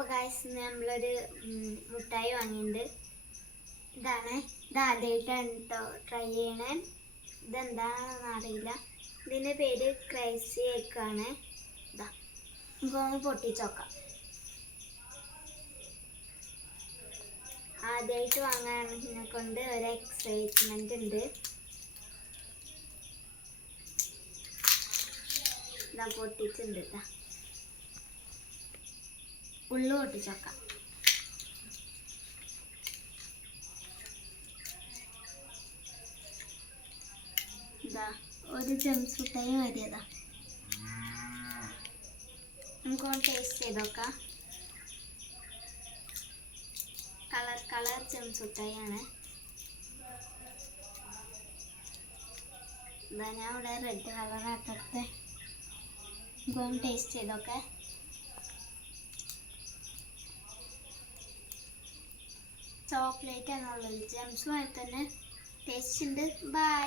അപ്പോൾ ഗൈസ് നമ്മളൊരു മുട്ടായി വാങ്ങിയിട്ടുണ്ട്. ഇതാദ്യമായിട്ടാണ് കേട്ടോ ട്രൈ ചെയ്യണേ. ഇതെന്താണെന്ന് അറിയില്ല. ഇതിൻ്റെ പേര് ക്രൈസി കേക്കാണ്. ഇതാ ഇപ്പോൾ ഒന്ന് പൊട്ടിച്ചോക്കാം. ആദ്യമായിട്ട് വാങ്ങാനെ കൊണ്ട് ഒരു എക്സൈറ്റ്മെൻ്റ് ഉണ്ട്. ഇതാ പൊട്ടിച്ചിട്ടുണ്ട്. ഇതാ ഉള്ളു പൊട്ടിച്ചോക്കാം. ഇതാ ഒരു ജംസ് മുട്ടായി മതിയതാ. നമുക്കൊന്ന് ടേസ്റ്റ് ചെയ്ത് നോക്കാം. കളർ ജംസ് മുട്ടായിയാണ്. ഇതാ ഞാൻ ഇവിടെ റെഡ് കളർ ആക്കട്ടെ. നമുക്കൊന്ന് ടേസ്റ്റ് ചെയ്ത് നോക്കാം. ചോക്ലേറ്റ് ആണുള്ളത്. ജംസുമായി തന്നെ ടേസ്റ്റ് ഉണ്ട്. ബൈ.